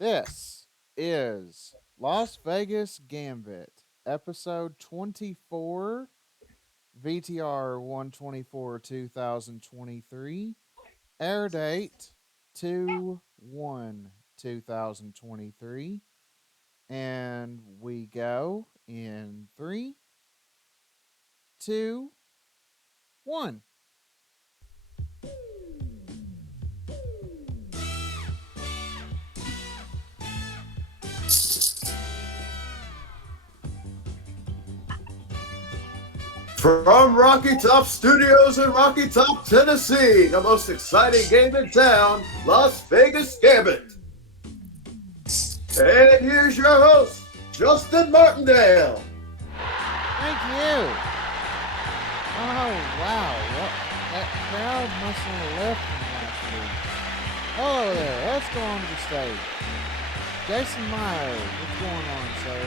This is Las Vegas Gambit, episode 24, VTR 124 2023, air date 2/1 2023. And we go in 3, 2, 1. From Rocky Top Studios in Rocky Top, Tennessee, the most exciting game in town, Las Vegas Gambit. And here's your host, Justin Martindale. Thank you. Oh, wow. What? That crowd must have left from last week. Hello there. Let's go on to the stage. Jason Myers, what's going on, sir?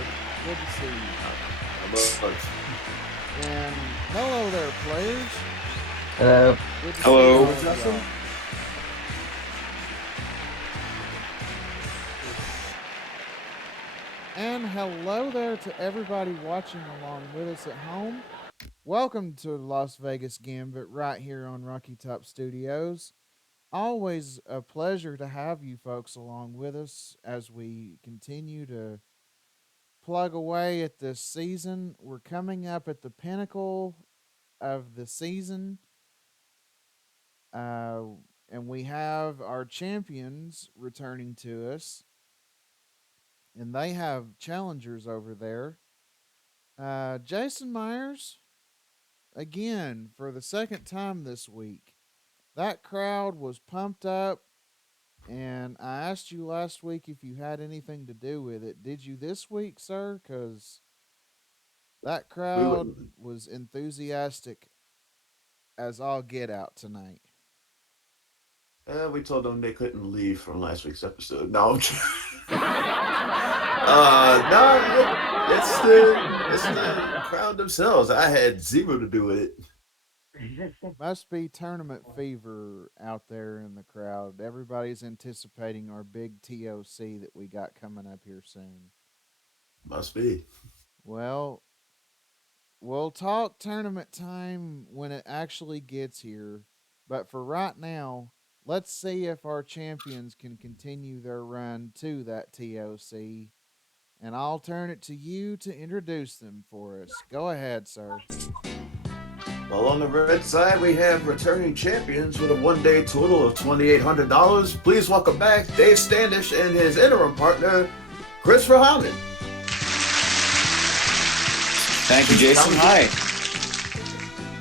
Good to see you. And hello there, players. Hello. Good to Hello. see you, Justin. And hello there to everybody watching along with us at home. Welcome to Las Vegas Gambit right here on Rocky Top Studios. Always a pleasure to have you folks along with us as we continue to plug away at this season. We're coming up at the pinnacle of the season, uh, and we have our champions returning to us, and they have challengers over there. Jason Myers, again, for the second time this week. That crowd was pumped up, and I asked you last week if you had anything to do with it. Did you this week, sir? Because that We crowd would, was enthusiastic as all get out tonight. we told them they couldn't leave from last week's episode. No, no, it's the crowd themselves. I had zero to do with it. Must be tournament fever out there in the crowd. Everybody's anticipating our big TOC that we got coming up here soon. Must be. Well, we'll talk tournament time when it actually gets here. But for right now, let's see if our champions can continue their run to that TOC. And I'll turn it to you to introduce them for us. Go ahead, sir. Well, on the red side, we have returning champions with a one-day total of $2,800. Please welcome back Dave Standish and his interim partner, Chris Rahaman. Thank you, Jason. Hi.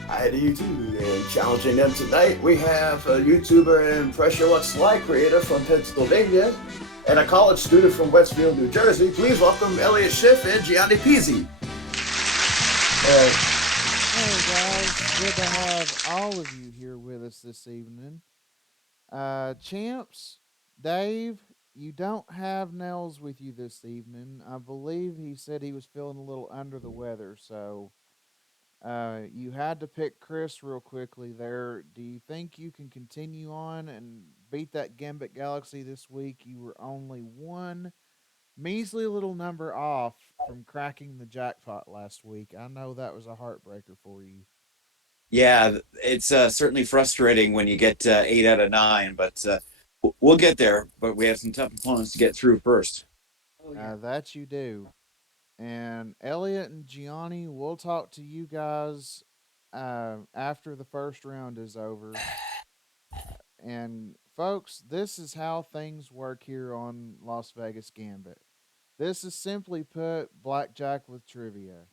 Hi to you too. And challenging them tonight, we have a YouTuber and Pressure Luck slide creator from Pennsylvania and a college student from Westfield, New Jersey. Please welcome Elliot Schiff and Gianni Pizzi. Hey guys, good to have all of you here with us this evening. Champs, Dave, you don't have Nels with you this evening. I believe he said he was feeling a little under the weather, so you had to pick Chris real quickly there. Do you think you can continue on and beat that Gambit Galaxy this week? You were only one measly little number off from cracking the jackpot last week. I know that was a heartbreaker for you. Yeah, it's certainly frustrating when you get 8 out of 9, but we'll get there. But we have some tough opponents to get through first. That you do. And Elliot and Gianni, we'll talk to you guys after the first round is over. And folks, this is how things work here on Las Vegas Gambit. This is simply put blackjack with trivia.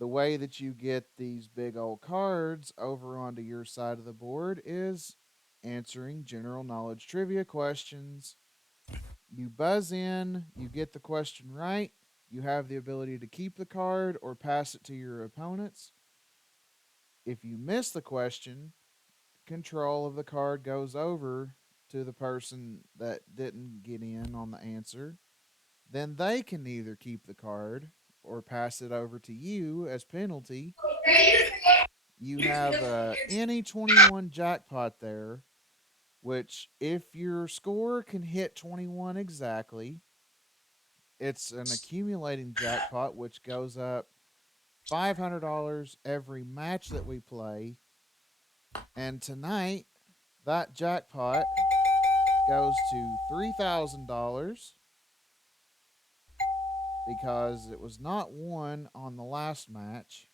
The way that you get these big old cards over onto your side of the board is answering general knowledge trivia questions. You buzz in, you get the question right, you have the ability to keep the card or pass it to your opponents. If you miss the question, control of the card goes over to the person that didn't get in on the answer. Then they can either keep the card or pass it over to you as penalty. You have any 21 jackpot there. which, if your score can hit 21 exactly, it's an accumulating jackpot, which goes up $500 every match that we play. And tonight, that jackpot goes to $3,000 because it was not won on the last match.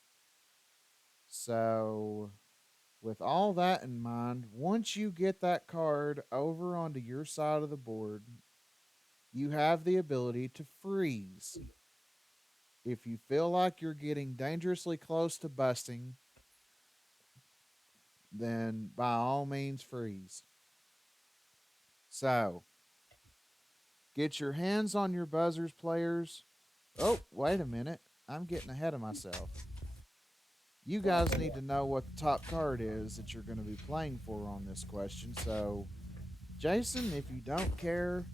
So, with all that in mind, once you get that card over onto your side of the board, you have the ability to freeze. If you feel like you're getting dangerously close to busting, then by all means freeze. So, get your hands on your buzzers, players. Oh, wait a minute. I'm getting ahead of myself. You guys need to know what the top card is that you're going to be playing for on this question. So, Jason, if you don't care,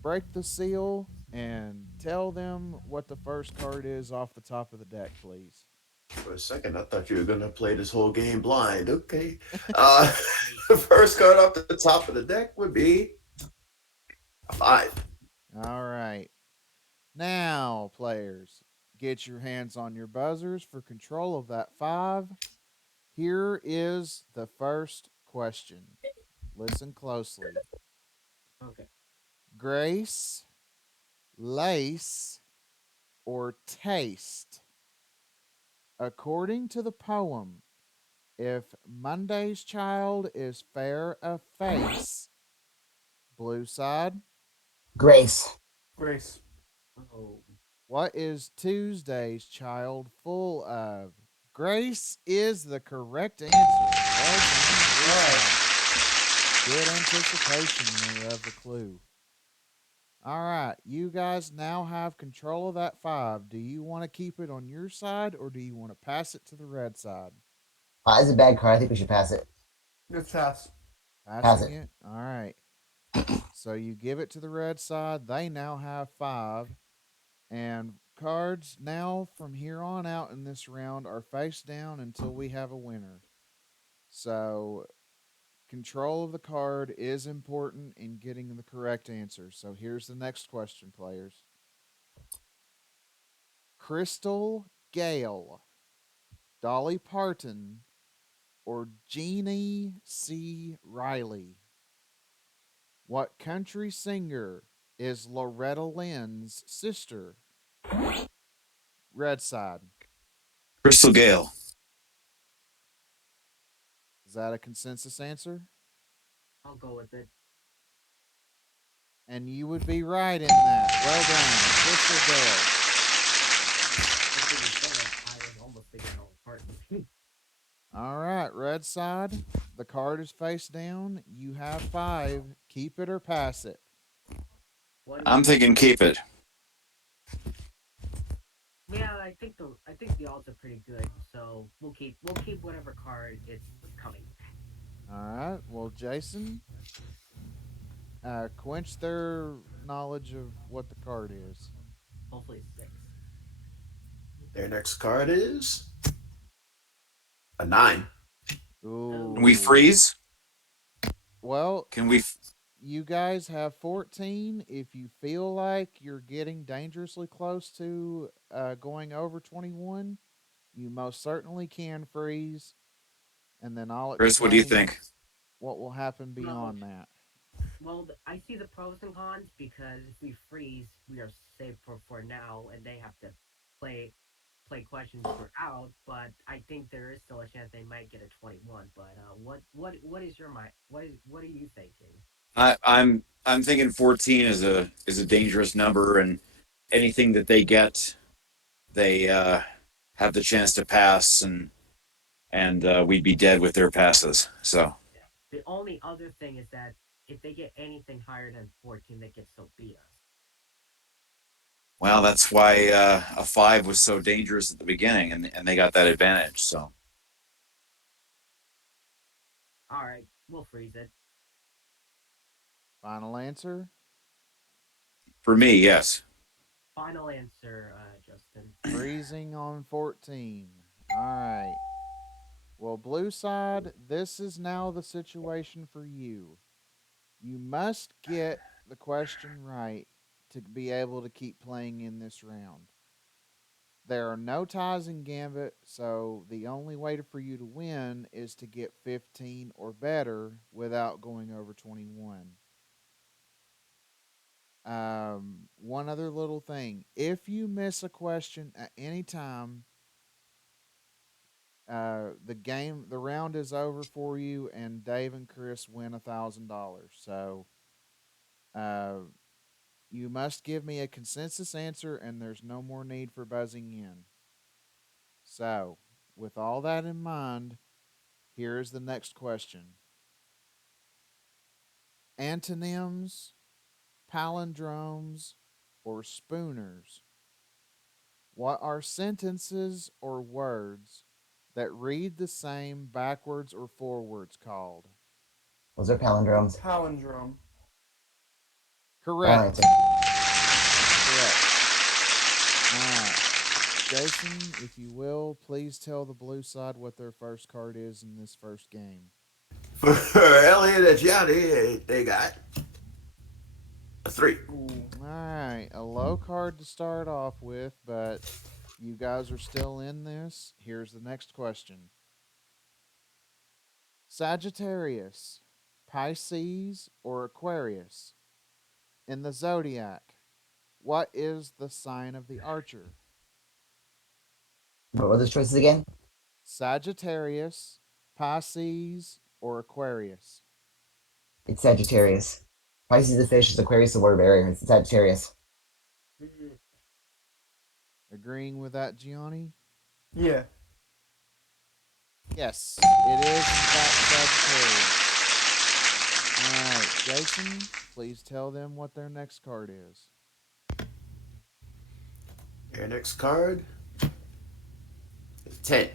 break the seal and tell them what the first card is off the top of the deck, please. For a second, I thought you were gonna play this whole game blind. Okay. Uh, the first card off the top of the deck would be a 5. All right. Now, players, get your hands on your buzzers for control of that 5. Here is the first question. Listen closely. Okay. Grace, lace, or taste? According to the poem, if Monday's child is fair of face, blue side, Grace. Grace. Oh, what is Tuesday's child full of? Grace is the correct answer. Well done, blue side. Good anticipation there of the clue. All right, you guys now have control of that 5. Do you want to keep it on your side or do you want to pass it to the red side? It's a bad card. I think we should pass it. Good pass. Pass Passing it. it? All right. So you give it to the red side. They now have 5. And cards now from here on out in this round are face down until we have a winner. So control of the card is important in getting the correct answer. So here's the next question, players. Crystal Gale, Dolly Parton, or Jeannie C. Riley? What country singer is Loretta Lynn's sister? Red side. Crystal Gale. Is that a consensus answer? I'll go with it. And you would be right in that. Well done, Crystal Gale. After you said it, I was almost thinking Dolly Parton. All right, red side. The card is face down. You have 5. Keep it or pass it. What? I'm thinking keep it. Yeah, I think the odds are pretty good. So we'll keep whatever card is coming. All right. Well, Jason, quench their knowledge of what the card is. Hopefully 6. Their next card is a 9. Ooh. Can we freeze? Well, Can we? you guys have 14. If you feel like you're getting dangerously close to going over 21, you most certainly can freeze. And then I'll Chris, what do you explain think? what will happen Well, beyond that. well, I see the pros and cons because if we freeze, we are safe for now, and they have to play play questions throughout. But I think there is still a chance they might get a 21. But what is your mind? What are you thinking? I'm thinking 14 is a dangerous number, and anything that they get, they have the chance to pass, and we'd be dead with their passes. So, The only other thing is that if they get anything higher than 14, they can still beat us. well, that's why a 5 was so dangerous at the beginning, and they got that advantage. So, All right, we'll freeze it. Final answer? for me, yes. Final answer, Justin. Freezing on 14. All right. Well, blue side, this is now the situation for you. You must get the question right to be able to keep playing in this round. There are no ties in Gambit, so the only way for you to win is to get 15 or better without going over 21. One other little thing. If you miss a question at any time, the round is over for you, and Dave and Chris win $1,000. So, uh, you must give me a consensus answer, and there's no more need for buzzing in. So, with all that in mind, here's the next question: antonyms, palindromes, or spooners. What are sentences or words that read the same backwards or forwards called? Those are palindromes. Palindrome. Wrong Correct. answer. Correct. All right. Jason, if you will, please tell the blue side what their first card is in this first game. For Elliot and Gianni, they got a 3. Ooh. All right. A low card to start off with, but you guys are still in this. Here's the next question: Sagittarius, Pisces, or Aquarius? In the zodiac, what is the sign of the archer? What were those choices again? Sagittarius, Pisces, or Aquarius? It's Sagittarius. Pisces the fish, is Aquarius the water barrier. It's Sagittarius. Agreeing with that, Gianni? Yeah. Yes, it is in fact Sagittarius. All right, Jason, please tell them what their next card is. Your next card is 10.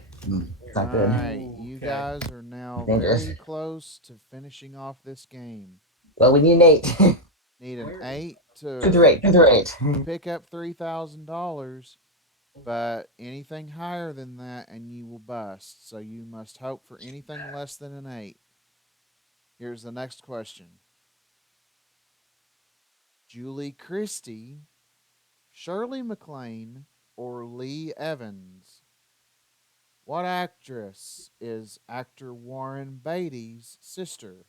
It's All not good. right, Ooh, you okay. guys are now Dangerous. very close to finishing off this game. Well, we need an 8. Need an Where? 8 Two through 8. Two through 8. pick up $3,000, but anything higher than that and you will bust. So you must hope for anything less than an 8. Here's the next question: Julie Christie, Shirley MacLaine, or Lee Evans? What actress is actor Warren Beatty's sister?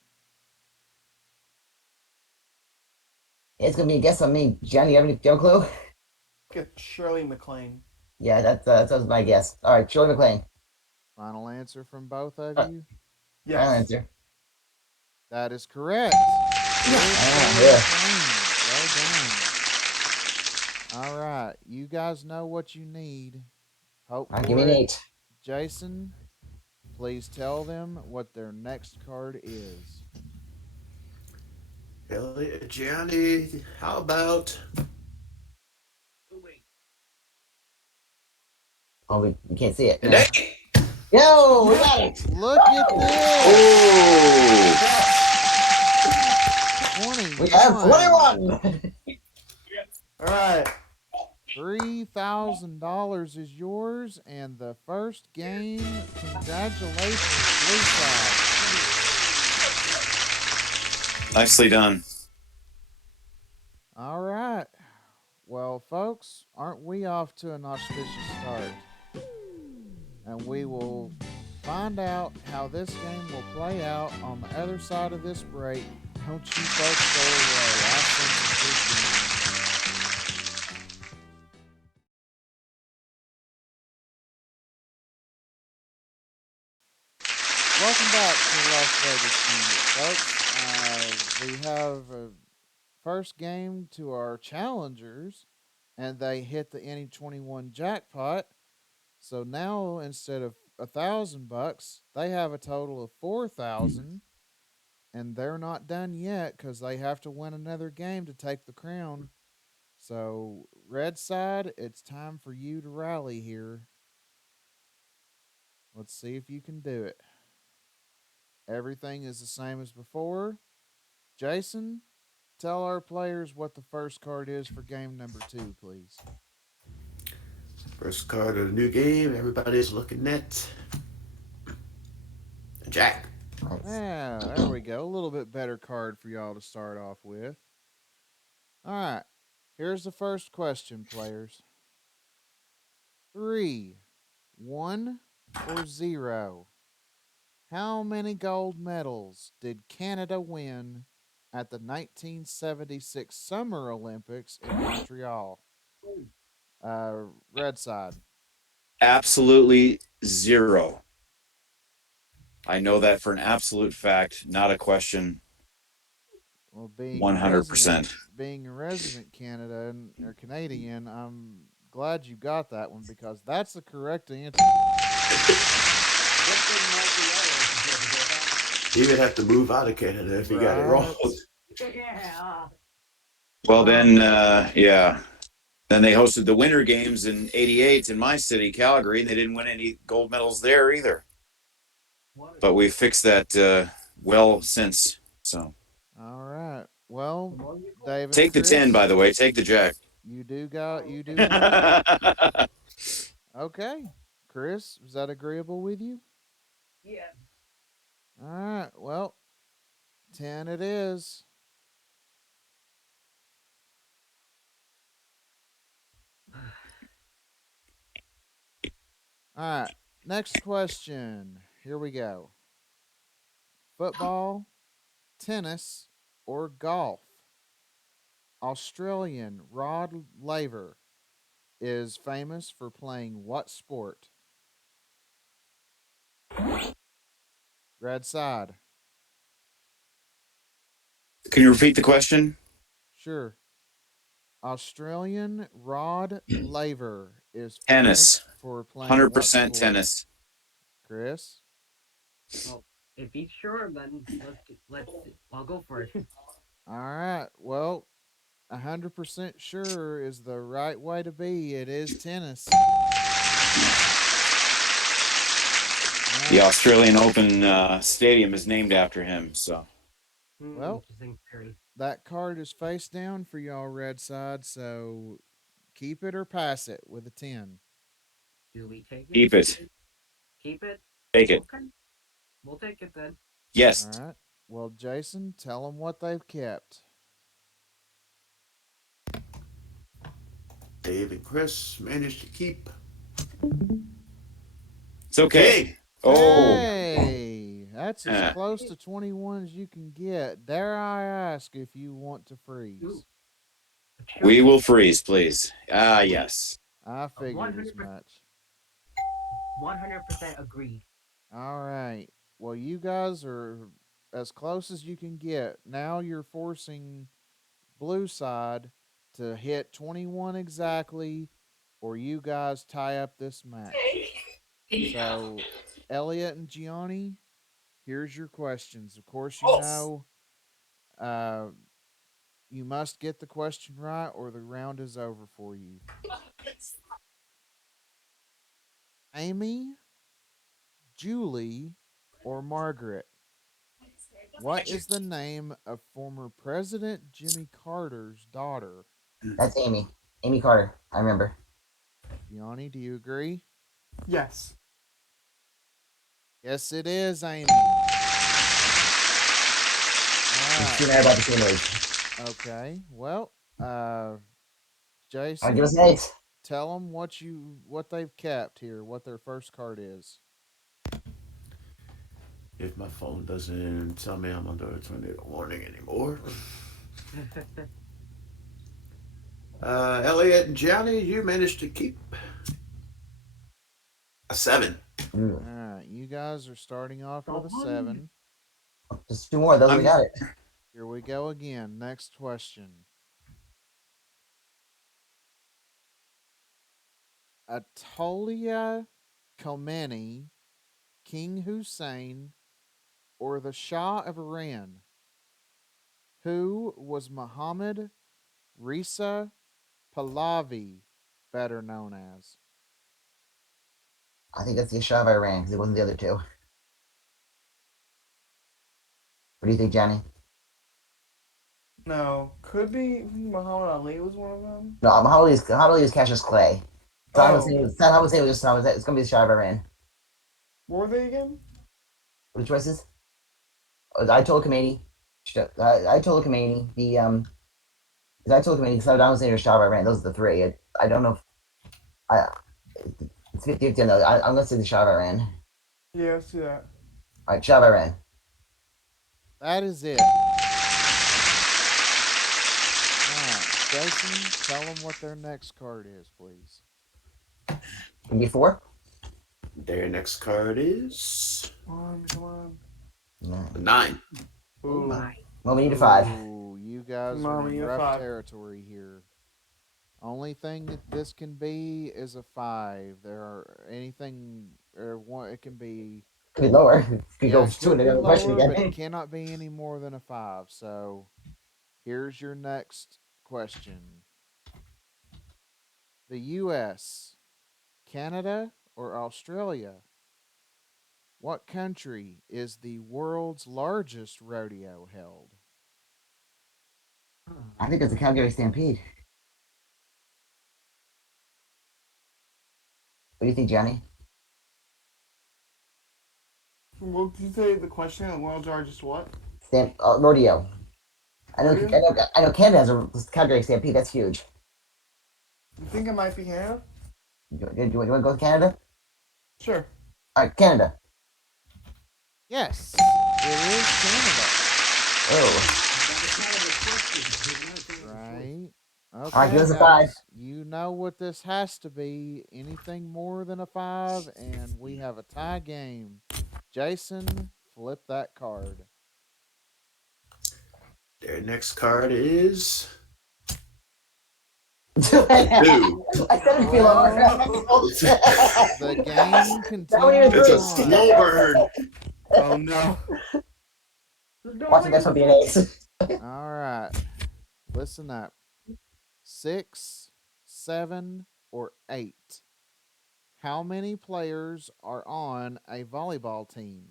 It's gonna be a guess on me. Johnny, you have a clue? Get Shirley MacLaine. Yeah, that was my guess. All right, Shirley MacLaine. Final answer from both of Uh, you? Final Yes. answer. That is correct. It is Shirley Yeah. MacLaine. Well done. All right. You guys know what you need. Hope All right, give me for an it. 8. Jason, please tell them what their next card is. Elliot and Gianni, how about Oh, wait. Oh, we can't see it. an No. 8? Yo, we got it. Look at this. Oh! We have 21. 21. All right. $3,000 is yours, and the first game. Congratulations, Blue Side. Nicely done. All right. Well, folks, aren't we off to an auspicious start? And we will find out how this game will play out on the other side of this break. Don't you folks go away. I think it's this game. Welcome back to Las Vegas Gambit, folks. We have a first game to our challengers, and they hit the NE21 jackpot. So now instead of $1,000, they have a total of 4,000, and they're not done yet because they have to win another game to take the crown. So red side, it's time for you to rally here. Let's see if you can do it. Everything is the same as before. Jason, tell our players what the first card is for game number 2, please. First card of the new game, everybody's looking at Jack. Yeah, there we go. A little bit better card for y'all to start off with. All right. Here's the first question, players. 3, 1, or 0? How many gold medals did Canada win at the 1976 Summer Olympics in Montreal? Red side. Absolutely zero. I know that for an absolute fact, not a question. Well, being a resident, 100%. being a resident Canada or Canadian, I'm glad you got that one because that's the correct answer. He would have to move out of Canada if he got it wrong. Right. Yeah. Well, then, yeah. Then they hosted the Winter Games in '88 in my city, Calgary, and they didn't win any gold medals there either. But we fixed that well since. So All right. Well, Dave and take the 10, Chris, by the way. Take the jack. you do have it. Okay. Chris, is that agreeable with you? Yeah. All right. Well, 10 it is. All right. Next question. Here we go. Football, tennis, or golf? Australian Rod Laver is famous for playing what sport? Red side. Can you repeat the question? Sure. Australian Rod Laver is famous Tennis. for playing what 100% sport? tennis. Chris? Well, if he's sure, then let's. I'll go for it. All right. Well, 100% sure is the right way to be. It is tennis. The Australian Open Stadium is named after him. So Well, Interesting theory. that card is face down for y'all, red side, so keep it or pass it with a 10. Do we take it? keep it. Keep it. Take it. Okay. We'll take it then. Yes. All right. Well, Jason, tell them what they've kept. Dave and Chris managed to keep. It's okay. Hey, Oh. Hey, that's as Yeah. close to 21 as you can get. Dare I ask if you want to freeze? Ooh. We will freeze, please. Ah, yes. I figured as 100%. much. 100% agreed. All right. Well, you guys are as close as you can get. Now you're forcing blue side to hit 21 exactly, or you guys tie up this match. So, Elliot and Gianni, here's your questions. Of course, you know you must get the question right, or the round is over for you. Amy, Julie, or Margaret? What is the name of former President Jimmy Carter's daughter? That's Amy. Amy Carter. I remember. Gianni, do you agree? Yes. Yes, it is Amy. She and I are about the same age. Okay. Well, I'll Jason, give us an 8. tell them what they've kept here, what their first card is. if my phone doesn't tell me I'm under a tornado warning anymore. Elliot and Johnny, you managed to keep a 7. All right, you guys are starting off with a 7. Just 2 more. Those we got it. Here we go again. Next question. Atolia Khomeini, King Hussein, or the Shah of Iran? Who was Muhammad Reza Pahlavi better known as? I think that's the shot of Iran because it wasn't the other 2. What do you think, Johnny? No. Could be Muhammad Ali was one of them. No, Muhammad Ali is Cassius Clay. Saddam Oh. Hussein Saddam Hussein was just Saddam Hussein. It's gonna be the shot of Iran. What were they again? What are the choices? I told Kamani. I told Kamani the I told Kamani Slowdown was near Shabba Ran. Those are the three. I don't know if I it's 50 on those. I'm gonna say the Shabba Ran. Yeah, let's do that. All right, Shabba Ran. That is it. All right, Jason, tell them what their next card is, please. Can be four. Their next card is Come on. No. 9. Oh Ooh. my. Well, we need a five. Ooh, you guys Come on, are we in need a rough 5. territory here. Only thing that this can be is a 5. There are anything or one. It can be Could be lower. Could yeah, go it two could in be another question lower, but it again. cannot be any more than a 5. So here's your next question: the U.S., Canada, or Australia? What country is the world's largest rodeo held? I think it's a Calgary Stampede. What do you think, Johnny? What did you say the question? The world's largest what? Rodeo. Rodeo? I know Canada has a Calgary Stampede. That's huge. You think it might be Canada? You want to go with Canada? Sure. All right, Canada. Yes, it is Canada. Oh, That was kind of a question. Right. all right, give Okay, us a five. guys. You know what this has to be. Anything more than a 5, and we have a tie game. Jason, flip that card. Their next card is I 2. said it'd be lower. No. The game That one even It's continues a three. on. slow burn. Oh no. Watch the next one be an ace. All right. Listen up. 6, 7, or 8. How many players are on a volleyball team?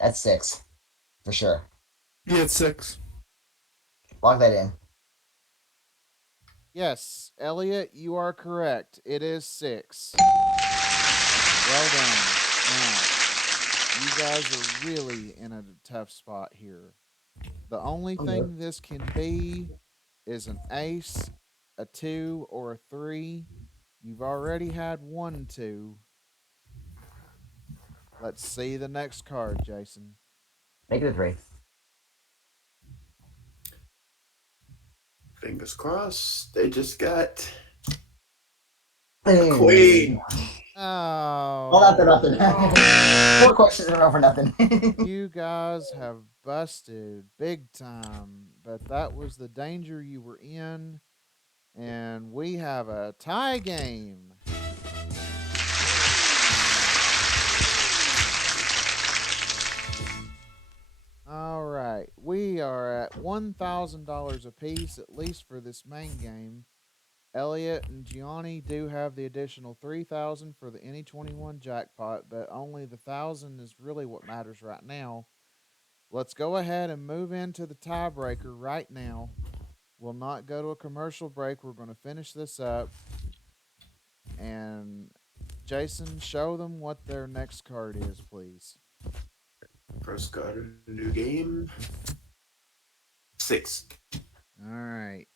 That's six for sure. Yeah, it's 6. Lock that in. Yes, Elliot, you are correct. It is 6. Well done. Now, you guys are really in a tough spot here. The only Okay. thing this can be is an ace, a 2, or a 3. You've already had 1 2. Let's see the next card, Jason. Make it a three. Fingers crossed. They just got a Boom. queen. Well, nothing, nothing. Oh, Four questions in a row for nothing. you guys have busted big time, but that was the danger you were in, and we have a tie game. All right, we are at $1,000 apiece, at least for this main game. Elliot and Gianni do have the additional 3,000 for the any 21 jackpot, but only the 1,000 is really what matters right now. Let's go ahead and move into the tiebreaker right now. We'll not go to a commercial break. We're going to finish this up. And Jason, show them what their next card is, please. First card of the new game. 6. All right.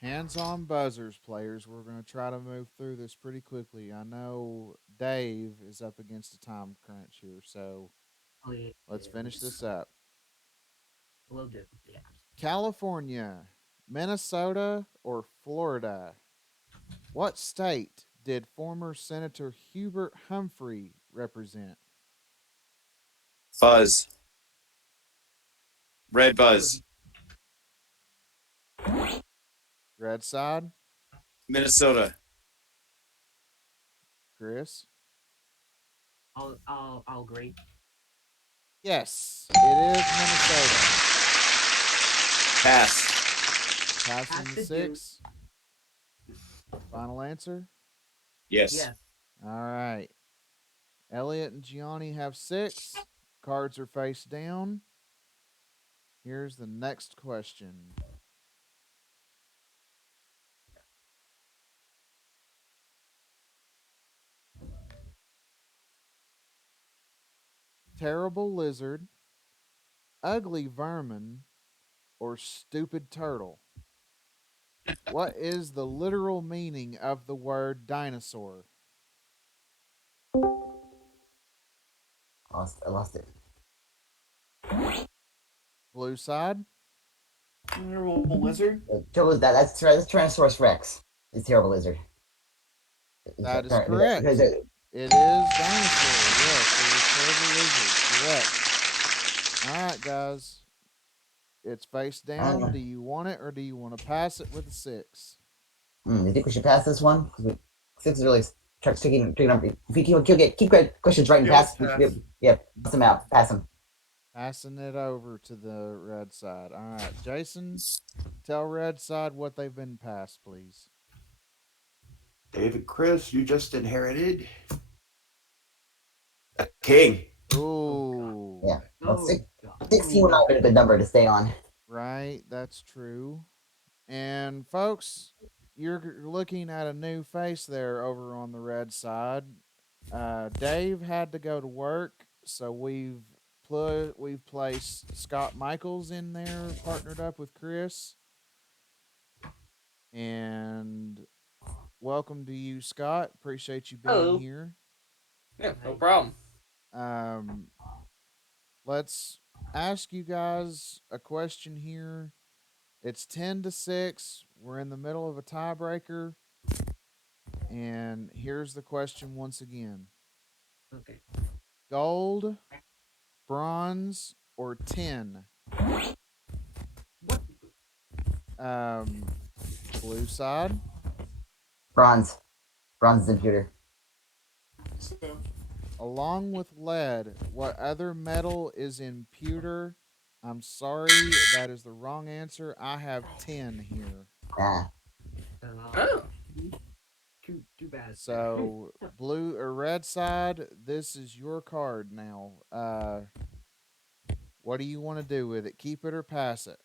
Hands on buzzers, players. We're going to try to move through this pretty quickly. I know Dave is up against a time crunch here, so Oh, yeah. let's finish this up. Will do. Yeah. California, Minnesota, or Florida? What state did former Senator Hubert Humphrey represent? Buzz. Red Buzz. Red side, Minnesota. Chris? I'll agree. Yes, it is Minnesota. Pass. Passing Has the to do. 6. Final answer? Yes. Yes. All right. Elliot and Gianni have 6. Cards are face down. Here's the next question. Terrible Lizard, ugly vermin, or stupid turtle? What is the literal meaning of the word dinosaur? I lost it. Blue side? Terrible lizard. That's Tyrannosaurus Rex. It's terrible lizard. That is correct. It is dinosaur. Yes, it is terrible lizard. Correct. All right, guys. It's face down. Do you want it or do you want to pass it with a six? You think we should pass this one? Six is really tricky number. If you keep questions right and Yeah, let's pass, pass. pass them out. Pass them. Passing it over to the red side. All right, Jason, tell red side what they've been passed, please. David, Chris, you just inherited a king. Ooh, Yeah. Well, Oh, God. 16 would not have been a good number to stay on. right. That's true. And folks, you're looking at a new face there over on the red side. Dave had to go to work, so we've placed Scott Michaels in there, partnered up with Chris. And welcome to you, Scott. Appreciate you being Hello. here. Yeah, no Nice. problem. Um, let's ask you guys a question here. It's 10-6. We're in the middle of a tiebreaker. And here's the question once again: Okay. gold, bronze, or tin? What? Um, blue side. Bronze. Bronze is in pewter. So, Along with lead, what other metal is in pewter? I'm sorry, that is the wrong answer. I have tin here. Ah. Oh. Too bad. So, blue or red side, this is your card now. What do you want to do with it? Keep it or pass it?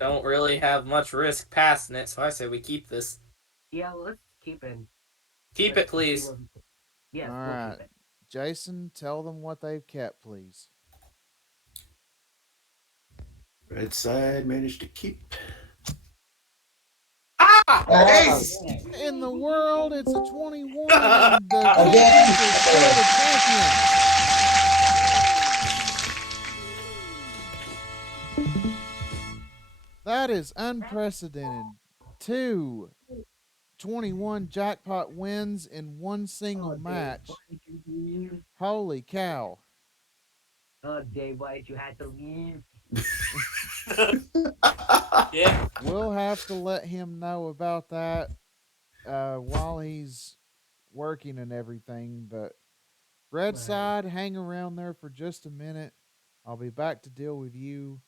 Don't really have much risk passing it, so I say we keep this. Yeah, let's keep it. Keep it, Let's see please. what. All Yes, we'll right. keep it. Jason, tell them what they've kept, please. Red side managed to keep. Ah! Ah! Ace! In the world, it's a 21, and the Again! champions are still the champions. That is unprecedented. Two 21 jackpot wins in one single Oh, Dave, match. why did you leave? Holy cow. Oh, Dave, why did you have to leave? Yeah. We'll have to let him know about that while he's working and everything. But red Right. side, hang around there for just a minute. I'll be back to deal with you.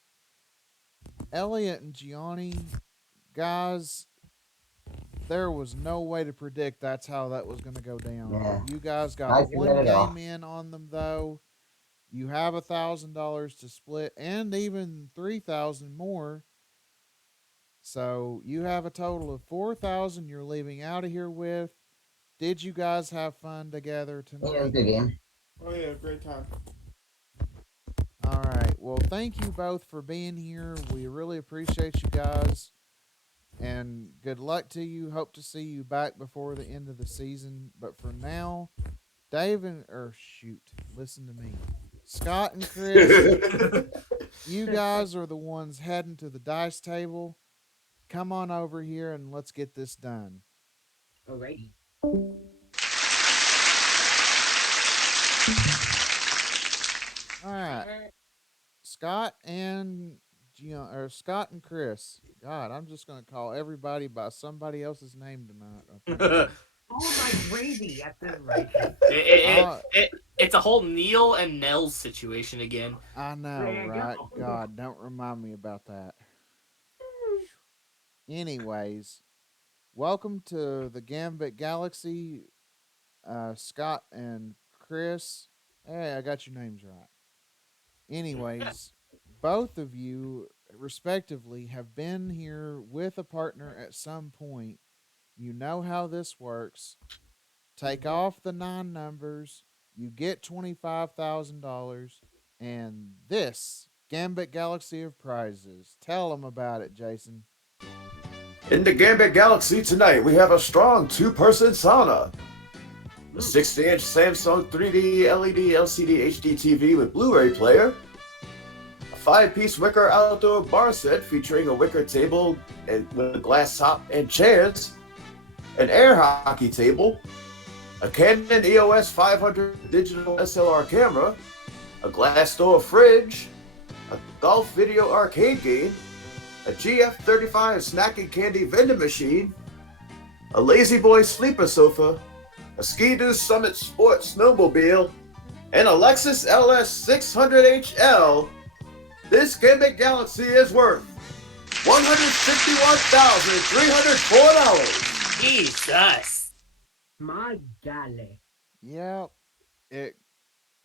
Elliot and Gianni, guys, there was no way to predict that's how that was going to go down. Yeah. You guys got I figured one it game all. in on them, though. You have $1,000 to split, and even 3,000 more. So you have a total of 4,000 you're leaving out of here with. Did you guys have fun together Yeah, it was a tonight? good game. oh yeah, great time. All right. Well, thank you both for being here. We really appreciate you guys. And good luck to you. Hope to see you back before the end of the season. But for now, Dave and, or shoot, listen to me. Scott and Chris, you guys are the ones heading to the dice table. Come on over here and let's get this done. Alrighty. All right. Scott and or Scott and Chris. God, I'm just gonna call everybody by somebody else's name tonight. Apparently. Oh my gravy at this rate. It's a whole Neil and Nels situation again. I know, There you right? go. God, don't remind me about that. Anyways, welcome to the Gambit Galaxy, Scott and Chris. Hey, I got your names right. Anyways, both of you, respectively, have been here with a partner at some point. You know how this works. Take off the non numbers, you get $25,000, and this Gambit Galaxy of Prizes. Tell them about it, Jason. In the Gambit Galaxy tonight, we have a strong two-person sauna, a Ooh, 60-inch Samsung 3D LED LCD HD TV with Blu-ray player, a five-piece wicker outdoor bar set featuring a wicker table and with a glass top and chairs, an air hockey table, a Canon EOS 500 digital SLR camera, a glass door fridge, a golf video arcade game, a GF35 snack and candy vending machine, a Lazy Boy sleeper sofa, a Ski-Doo Summit Sports snowmobile, and a Lexus LS 600HL. This Gambit Galaxy is worth $151,304. Jesus. my gale. Yep. It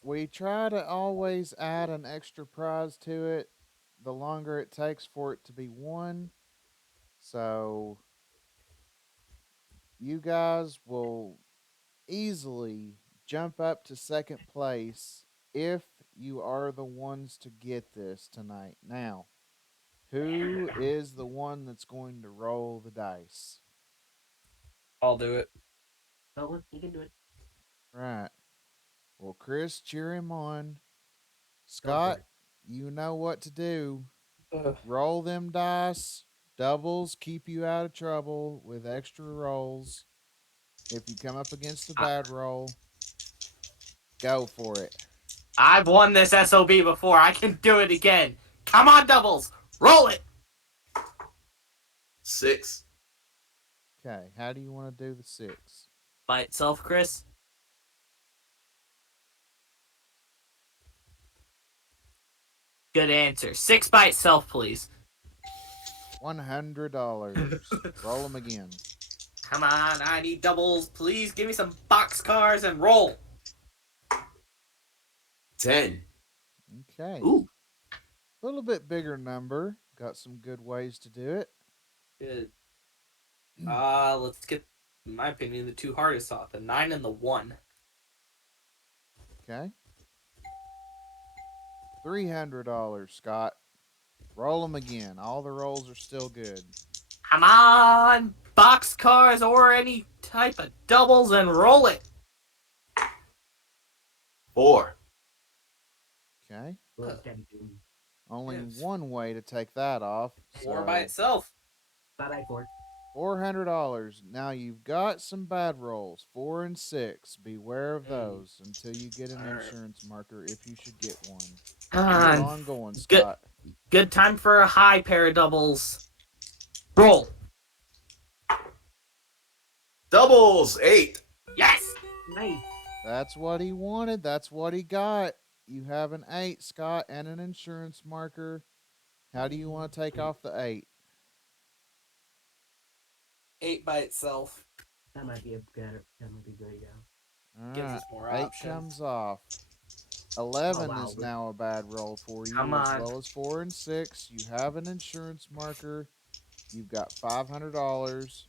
we try to always add an extra prize to it the longer it takes for it to be won. So you guys will easily jump up to second place if you are the ones to get this tonight. Now, who is the one that's going to roll the dice? I'll do it. Go, you can do it. Right. Well, Chris, cheer him on. Go for Scott, it. you know what to do. Ugh. Roll them dice. Doubles keep you out of trouble with extra rolls. If you come up against a I, bad roll, go for it. I've won this SOB before. I can do it again. Come on, doubles. Roll it. 6. Okay, how do you want to do the six? By itself, Chris. Good answer. 6 by itself, please. $100. Roll them again. Come on, I need doubles. Please give me some box cars and roll. 10. Okay. Ooh. A little bit bigger number. Got some good ways to do it. Good. Let's get, in my opinion, the two hardest off, the 9 and the 1. Okay. $300, Scott. Roll them again. All the rolls are still good. Come on, box cars or any type of doubles and roll it. 4. Okay. Look at you. Only Yes. one way to take that off. 4 by itself. Bye bye, Ford. $400. Now you've got some bad rolls. 4 and 6. Beware of those until you get an Alright. insurance marker if you should get one. Come Keep on. on going, Good. Scott. Good time for a high pair of doubles. Roll. Doubles. 8. Yes. Nice. That's what he wanted. That's what he got. You have an 8, Scott, and an insurance marker. How do you want to take off the 8? 8 by itself. That might be a better. That might be good, yeah. All Gives right. us more 8 options. comes off. Oh 11 wow. is now a bad roll for you, Come as on. well as 4 and 6. You have an insurance marker. You've got $500.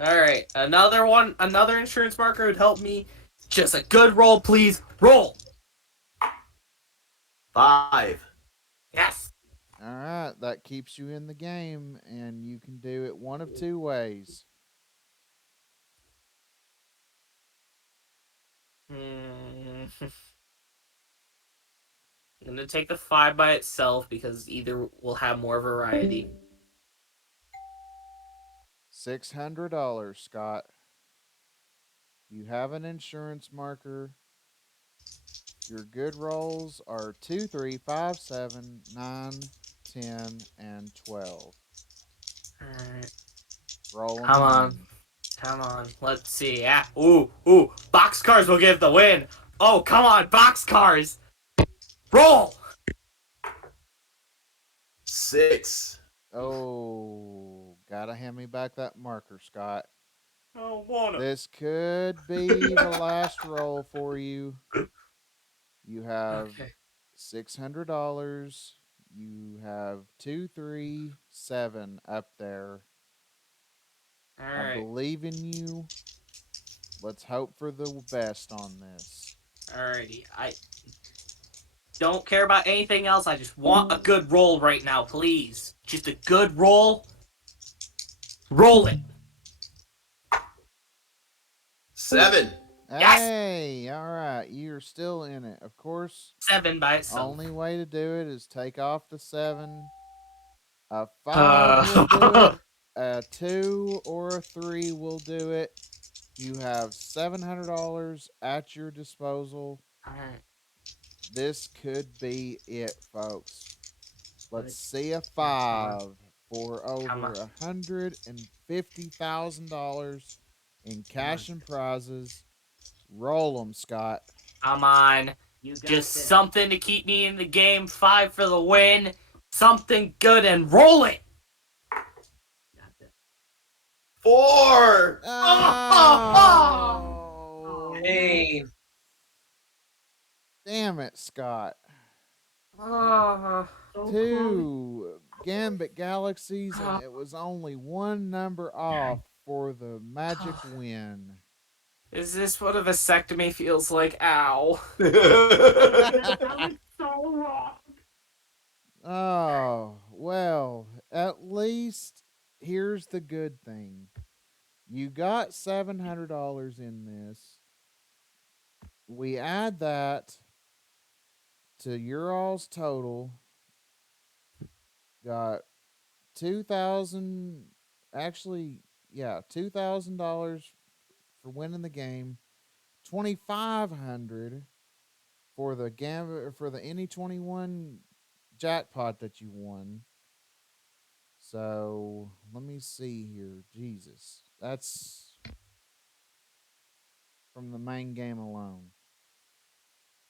Alright. Another one. Another insurance marker would help me. Just a good roll, please. Roll. 5. Yes. All right, that keeps you in the game, and you can do it one of two ways. I'm gonna take the 5 by itself because either will have more variety. $600, Scott. You have an insurance marker. Your good rolls are 2, 3, 5, 7, 9, 10, and 12. Alright. Roll them Come on. again. Come on. Let's see. Yeah. Ooh. Box cars will give the win. Oh, come on, box cars. Roll. 6. Oh, gotta hand me back that marker, Scott. I don't want This could be the last roll for you. You have Okay. $600. You have 2, 3, 7 up there. All I right. believe in you. Let's hope for the best on this. Alrighty. don't care about anything else. I just want a good roll right now, please. Just a good roll. Roll it. 7. Yes! Hey, all right. You're still in it. Of course, 7 by itself. only way to do it is take off the 7. A 5 will do it. Uh, A 2 or a 3 will do it. You have $700 at your disposal. Alright. This could be it, folks. Let's But see a yeah, come on. 5 for Come on. over $150,000 in Come on. cash and prizes. Roll them, Scott. Come on. You got Just this. something to keep me in the game. 5 for the win. Something good and roll it. Got this. 4. Oh, Hey. damn it, Scott. Oh. So close. 2 Gambit Galaxies, and it was only one number off for the magic win. Is this what a vasectomy feels like? Ow. That was so wrong. Oh, well, at least here's the good thing. You got $700 in this. We add that to your all's total. Got 2,000, actually, yeah, $2,000 for winning the game. 2,500 for the Gambit for the NE21 jackpot that you won. So let me see here. Jesus, that's from the main game alone.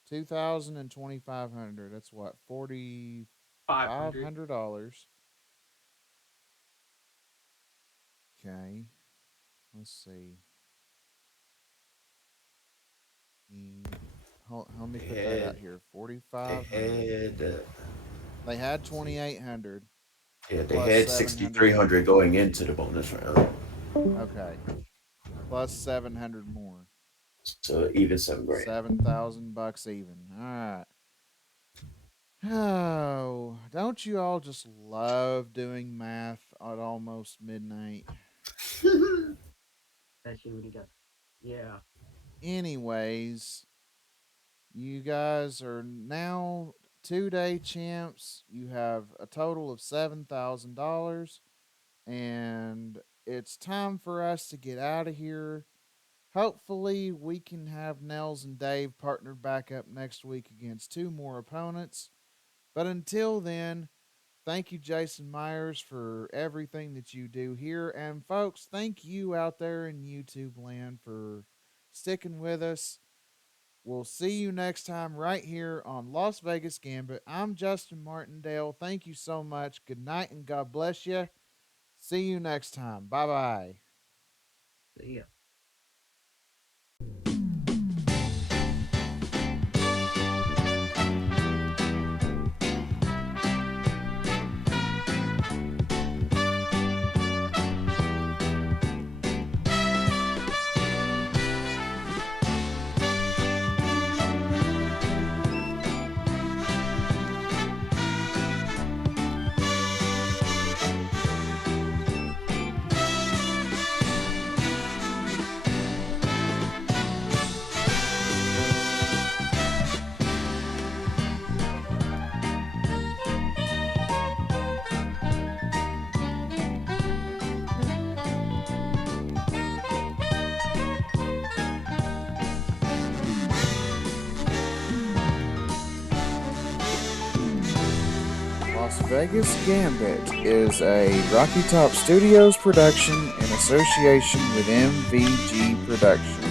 2,000 and 2,500. That's what, $500. $4,500. Okay, let's see. Let me put that out here. 4,500. They had 2,800. Yeah, they Plus had 700. 6,300 going into the bonus round. Okay. Plus 700 more. So even $7,000. $7,000 even. All right. Oh, don't you all just love doing math at almost midnight? Especially when you got. Yeah. Anyways, you guys are now 2-day champs. You have a total of $7,000, and it's time for us to get out of here. Hopefully, we can have Nels and Dave partnered back up next week against 2 more opponents. But until then, thank you, Jason Myers, for everything that you do here. And folks, thank you out there in YouTube land for sticking with us. We'll see you next time right here on Las Vegas Gambit. I'm Justin Martindale. Thank you so much. Good night and God bless you. See you next time. Bye bye. See ya. Las Vegas Gambit is a Rocky Top Studios production in association with MVG Productions.